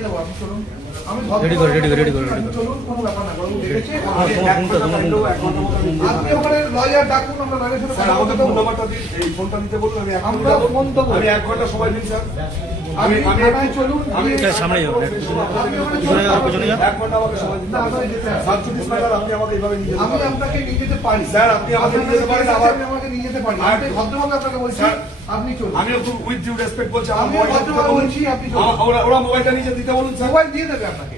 দিয়ে দেবো, আপনি চলুন। আমি রেডি করো। চলুন, কোনো ব্যাপার না, বাবু দেখেছে। আপনি ওখানে লয়ার ডাকুন, আমরা লয়ারের সাথে কথা বলতে দেবো। ফোনটা দিতে বলুন, আমি আমরা ফোন দেবো। আমি 1 ঘন্টা সময় দিন স্যার। আমি থানায় চলুন, সামনে যাও, আপনি ওখানে পিছনে যাও, পিছনে যাও। 1 ঘন্টা আমাকে সময় দিন। না, আপনাকে যেতে হবে। সাবজুডিস ম্যাটার আপনি আমাকে এইভাবে নিয়ে যেতে আমি পারেন। আপনাকে নিয়ে যেতে পারি স্যার, আপনি আমাকে নিয়ে যেতে পারেন, আবার- আপনি আমাকে নিয়ে যেতে পারি। আর- আমি ভদ্রভাবে আপনাকে বলছি, স্যার, আপনি চলুন। আমিও খুব উইথ ডিউ রেসপেক্ট বলছি, আমার আমি মোবাইলটা দিতে ভদ্রভাবে বলুন। বলছি, আপনি চলুন। ওরা মোবাইলটা নিয়ে দিতে বলুন স্যার। মোবাইল দিয়ে দেবে আপনাকে,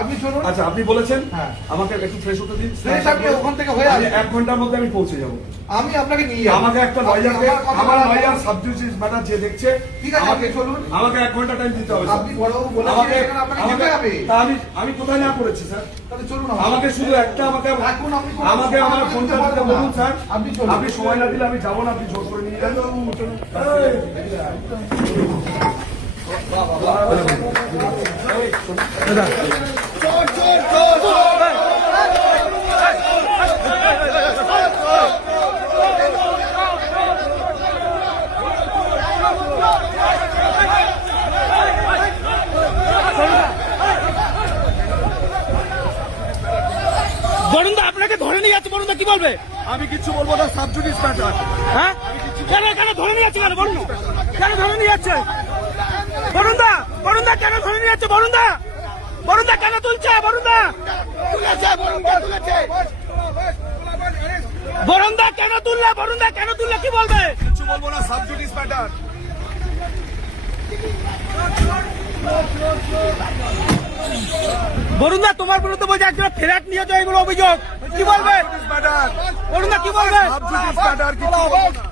আপনি চলুন। আচ্ছা, আপনি বলেছেন হ্যাঁ। আমাকে একটু ফ্রেশ হতে দিন। ফ্রেশ আপনি ওখান থেকে হয়ে আসবেন। 1 ঘন্টার মধ্যে আমি পৌঁছে যাবো। আমি আপনাকে নিয়ে যাবো। আমাকে একটা লয়ারকে, আমার লয়ার সাবজুডিস ম্যাটার যে দেখছে, ঠিক আছে, আপনি চলুন। আমাকে 1 ঘন্টা টাইম দিতে হবে। আপনি বড়বাবু বলেছেন, আমাকে এখানে আপনাকে যেতে হবে। তা আমি কোথায় না করেছি স্যার? তাহলে চলুন। আমাকে শুধু একটা আমাকে এখন আপনি কোনো- আমাকে আমার ফোনটা দিতে বলুন স্যার। আপনি চলুন। আপনি সময় না দিলে আমি যাবো না, আপনি জোর করে নিয়ে যান। বরুণদা আপনাকে ধরে নিয়ে যাচ্ছে, বরুণদা কি বলবে? আমি কিছু বলবো না, সাবজুডিস ম্যাটার। হ্যাঁ কেন ধরে নিয়ে যাচ্ছে? বরুণ কেন ধরে নিয়ে যাচ্ছে? বরুণদা কেন ধরে নিয়ে যাচ্ছে? বরুণদা কেন তুলছে? বরুণদা কেন তুললে কি বলবে? কিছু বলবো না, সাবজুডিস ম্যাটার। বরুণদা তোমার বিরুদ্ধে বলছে একজন ফ্ল্যাট নিয়েছে, এগুলো অভিযোগ, কি বলবে? ম্যাটার, বরুণদা কি বলবে? সাবজুডিস ম্যাটার, কিছু বলবো না।